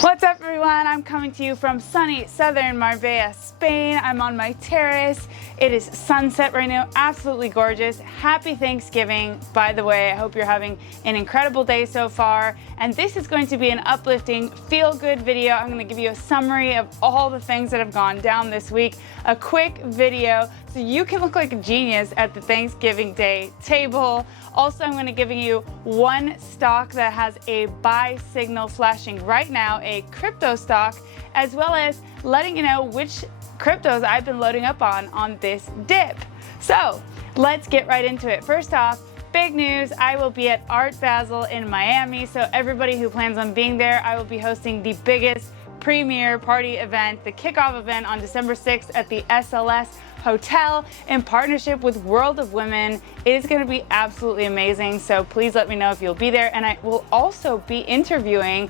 What's up, everyone? I'm coming to you from sunny southern Marbella, Spain. I'm on my terrace. It is sunset right now, absolutely gorgeous. Happy Thanksgiving, by the way. I hope you're having an incredible day so far. And this is going to be an uplifting, feel-good video. I'm going to give you a summary of all the things that have gone down this week, a quick video so you can look like a genius at the Thanksgiving Day table. Also, I'm going to give you one stock that has a buy signal flashing right now, a crypto stock, as well as letting you know which cryptos I've been loading up on this dip. So let's get right into it. First off, big news, I will be at Art Basel in Miami. So everybody who plans on being there, I will be hosting the biggest premier party event, the kickoff event on December 6th at the SLS Hotel in partnership with World of Women. It is going to be absolutely amazing. So please let me know if you'll be there. And I will also be interviewing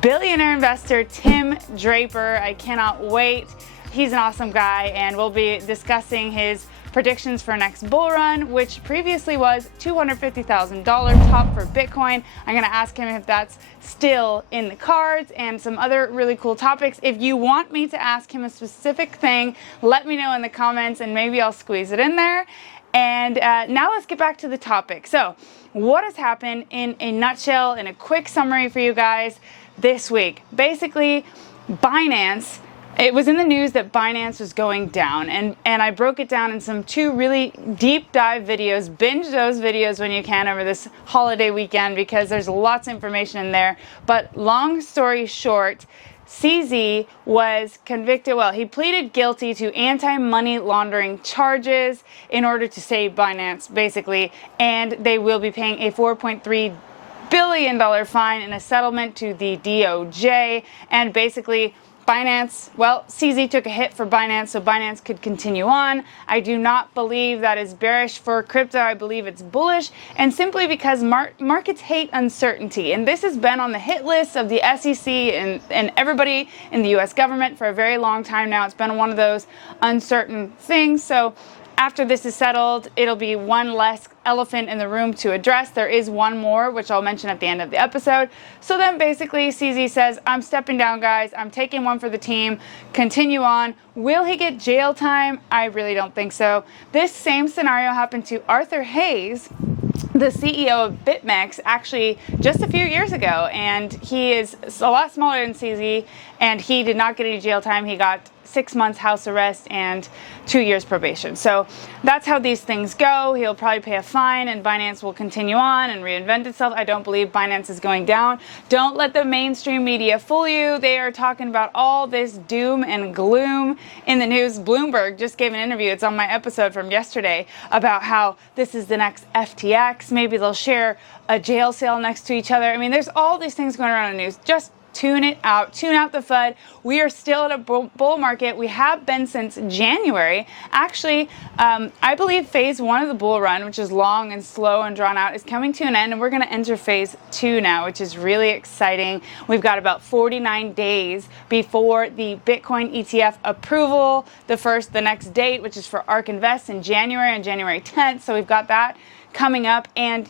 billionaire investor Tim Draper. I cannot wait. He's an awesome guy, and we'll be discussing his predictions for next bull run, which previously was $250,000 top for Bitcoin. I'm going to ask him if that's still in the cards and some other really cool topics. If you want me to ask him a specific thing, let me know in the comments and maybe I'll squeeze it in there. And now let's get back to the topic. So what has happened in a nutshell, in a quick summary for you guys this week? Basically, Binance, it was in the news that Binance was going down, and I broke it down in two really deep dive videos. Binge those videos when you can over this holiday weekend because there's lots of information in there. But long story short, CZ was convicted. Well, he pleaded guilty to anti-money laundering charges in order to save Binance, basically, and they will be paying a $4.3 billion fine in a settlement to the DOJ. And basically, Binance, well, CZ took a hit for Binance, so Binance could continue on. I do not believe that is bearish for crypto. I believe it's bullish, and simply because markets hate uncertainty. And this has been on the hit list of the SEC and everybody in the US government for a very long time now. It's been one of those uncertain things. So after this is settled, it'll be one less elephant in the room to address. There is one more, which I'll mention at the end of the episode. So then basically CZ says, I'm stepping down, guys. I'm taking one for the team. Continue on. Will he get jail time? I really don't think so. This same scenario happened to Arthur Hayes, the CEO of BitMEX, actually just a few years ago. And he is a lot smaller than CZ, and he did not get any jail time. He got 6 months house arrest and 2 years probation. So that's how these things go. He'll probably pay a fine and Binance will continue on and reinvent itself. I don't believe Binance is going down. Don't let the mainstream media fool you. They are talking about all this doom and gloom in the news. Bloomberg just gave an interview. It's on my episode from yesterday about how this is the next FTX. Maybe they'll share a jail cell next to each other. I mean, there's all these things going around in the news. Just tune it out. Tune out the FUD. We are still at a bull market. We have been since January. Actually, I believe phase 1 of the bull run, which is long and slow and drawn out, is coming to an end, and we're going to enter phase 2 now, which is really exciting. We've got about 49 days before the Bitcoin ETF approval, the next date, which is for ARK Invest in January, on January 10th. So we've got that coming up, and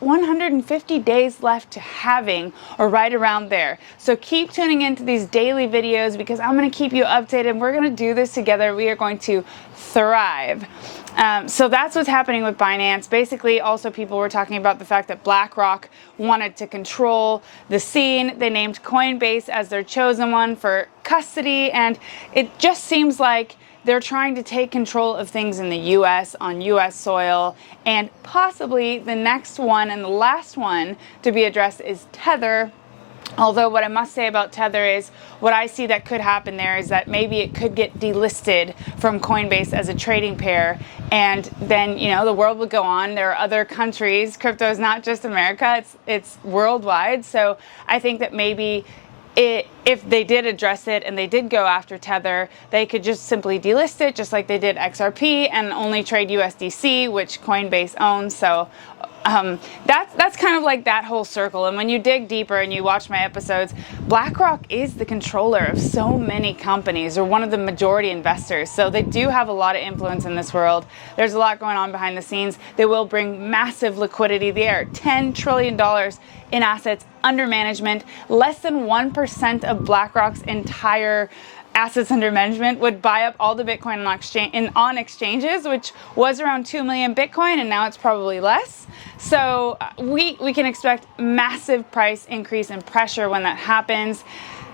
150 days left to halving, or right around there. So keep tuning into these daily videos because I'm going to keep you updated. We're going to do this together. We are going to thrive. So that's what's happening with Binance. Basically, also people were talking about the fact that BlackRock wanted to control the scene. They named Coinbase as their chosen one for custody, and it just seems like they're trying to take control of things in the U.S., on U.S. soil, and possibly the next one and the last one to be addressed is Tether. Although what I must say about Tether is what I see that could happen there is that maybe it could get delisted from Coinbase as a trading pair, and then the world would go on. There are other countries. Crypto is not just America, it's worldwide. So I think that maybe if they did address it and they did go after Tether, they could just simply delist it, just like they did XRP, and only trade USDC, which Coinbase owns. So that's kind of like that whole circle. And when you dig deeper and you watch my episodes, BlackRock is the controller of so many companies, or one of the majority investors. So they do have a lot of influence in this world. There's a lot going on behind the scenes. They will bring massive liquidity there. $10 trillion in assets under management. Less than 1% of BlackRock's entire assets under management would buy up all the Bitcoin on exchanges, which was around 2 million Bitcoin, and now it's probably less. So we can expect massive price increase and pressure when that happens.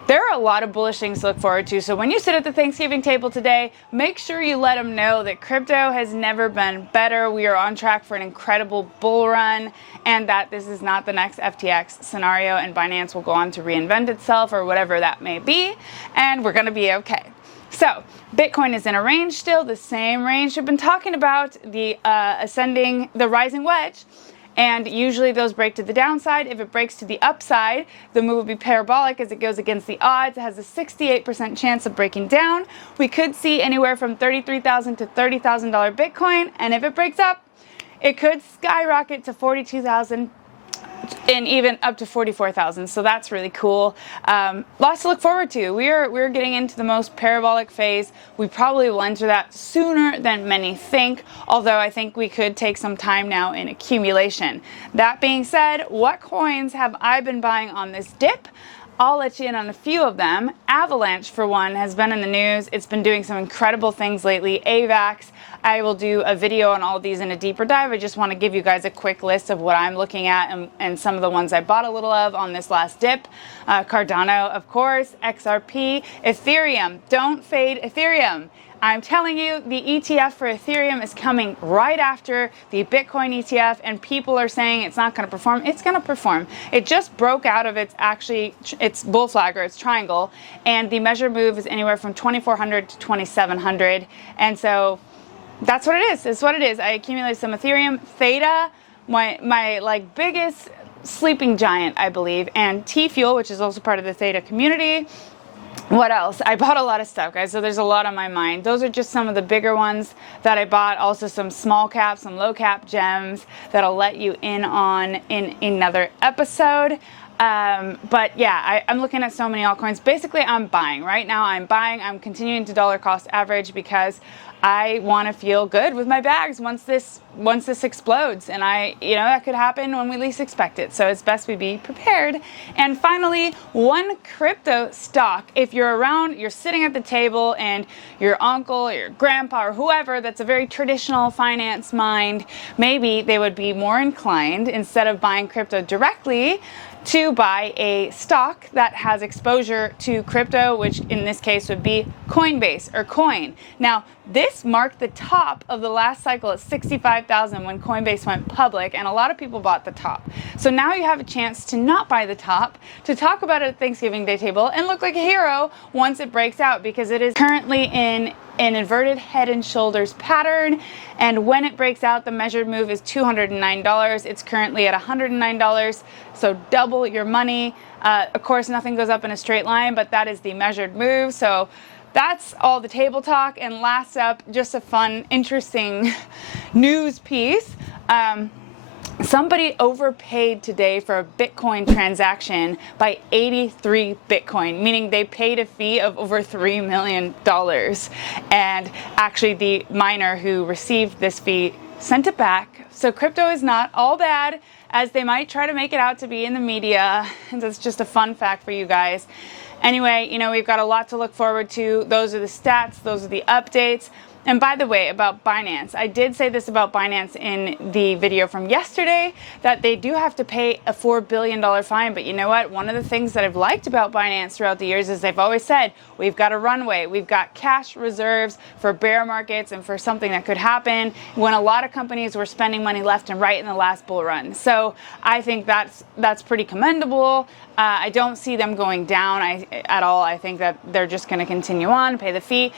There are a lot of bullish things to look forward to. So when you sit at the Thanksgiving table today, make sure you let them know that crypto has never been better. We are on track for an incredible bull run, and that this is not the next FTX scenario, and Binance will go on to reinvent itself or whatever that may be, and we're going to be okay. So Bitcoin is in a range still, the same range we've been talking about, the rising wedge. And usually those break to the downside. If it breaks to the upside, the move will be parabolic as it goes against the odds. It has a 68% chance of breaking down. We could see anywhere from $33,000 to $30,000 Bitcoin. And if it breaks up, it could skyrocket to $42,000 and even up to $44,000. So that's really cool. Lots to look forward to. We're getting into the most parabolic phase. We probably will enter that sooner than many think, although I think we could take some time now in accumulation. That being said, what coins have I been buying on this dip? I'll let you in on a few of them. Avalanche, for one, has been in the news. It's been doing some incredible things lately. AVAX. I will do a video on all of these in a deeper dive. I just want to give you guys a quick list of what I'm looking at and some of the ones I bought a little of on this last dip. Cardano, of course, XRP, Ethereum. Don't fade Ethereum. I'm telling you, the ETF for Ethereum is coming right after the Bitcoin ETF, and people are saying it's not going to perform. It's going to perform. It just broke out of its bull flag, or its triangle, and the measured move is anywhere from 2,400 to 2,700, and so that's what it is. It's what it is. I accumulated some Ethereum, Theta, my like biggest sleeping giant, I believe, and T-Fuel, which is also part of the Theta community. What else? I bought a lot of stuff, guys, so there's a lot on my mind. Those are just some of the bigger ones that I bought. Also some small cap, some low cap gems that I'll let you in on in another episode. But yeah, I'm looking at so many altcoins. Basically, I'm buying. Right now, I'm buying. I'm continuing to dollar cost average because I want to feel good with my bags once this explodes, and that could happen when we least expect it. So it's best we be prepared. And finally, one crypto stock. If you're around, you're sitting at the table, and your uncle, or your grandpa, or whoever that's a very traditional finance mind, maybe they would be more inclined, instead of buying crypto directly, to buy a stock that has exposure to crypto, which in this case would be Coinbase or Coin. Now, this marked the top of the last cycle at 65,000 when Coinbase went public, and a lot of people bought the top. So now you have a chance to not buy the top, to talk about it at Thanksgiving Day table and look like a hero once it breaks out, because it is currently in an inverted head and shoulders pattern, and when it breaks out, the measured move is $209. It's currently at $109, so double your money. Of course, nothing goes up in a straight line, but that is the measured move. So that's all the table talk. And last up, just a fun, interesting news piece. Somebody overpaid today for a Bitcoin transaction by 83 Bitcoin, meaning they paid a fee of over $3 million. And actually, the miner who received this fee sent it back. So crypto is not all bad as they might try to make it out to be in the media. And that's just a fun fact for you guys. Anyway, we've got a lot to look forward to. Those are the stats. Those are the updates. And by the way, about Binance, I did say this about Binance in the video from yesterday, that they do have to pay a $4 billion fine. But you know what? One of the things that I've liked about Binance throughout the years is they've always said, we've got a runway, we've got cash reserves for bear markets and for something that could happen, when a lot of companies were spending money left and right in the last bull run. So I think that's pretty commendable. I don't see them going down at all. I think that they're just going to continue on, pay the fee.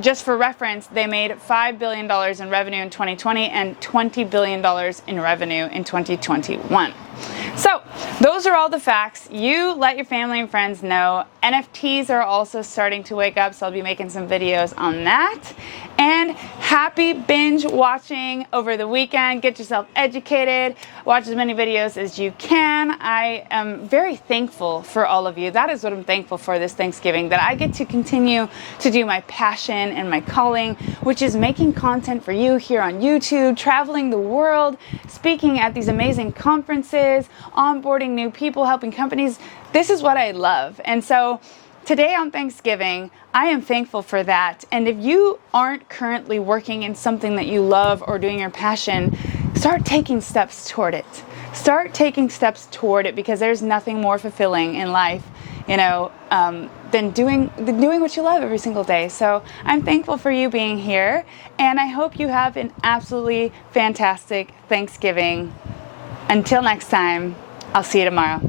Just for reference, they made $5 billion in revenue in 2020 and $20 billion in revenue in 2021. So those are all the facts. You let your family and friends know. NFTs are also starting to wake up, so I'll be making some videos on that. And happy binge watching over the weekend. Get yourself educated. Watch as many videos as you can. I am very thankful for all of you. That is what I'm thankful for this Thanksgiving, that I get to continue to do my passion and my calling, which is making content for you here on YouTube, traveling the world, speaking at these amazing conferences, onboarding new people, helping companies. This is what I love. And so today on Thanksgiving, I am thankful for that. And if you aren't currently working in something that you love or doing your passion, start taking steps toward it. Start taking steps toward it, because there's nothing more fulfilling in life, than doing what you love every single day. So I'm thankful for you being here, and I hope you have an absolutely fantastic Thanksgiving. Until next time, I'll see you tomorrow.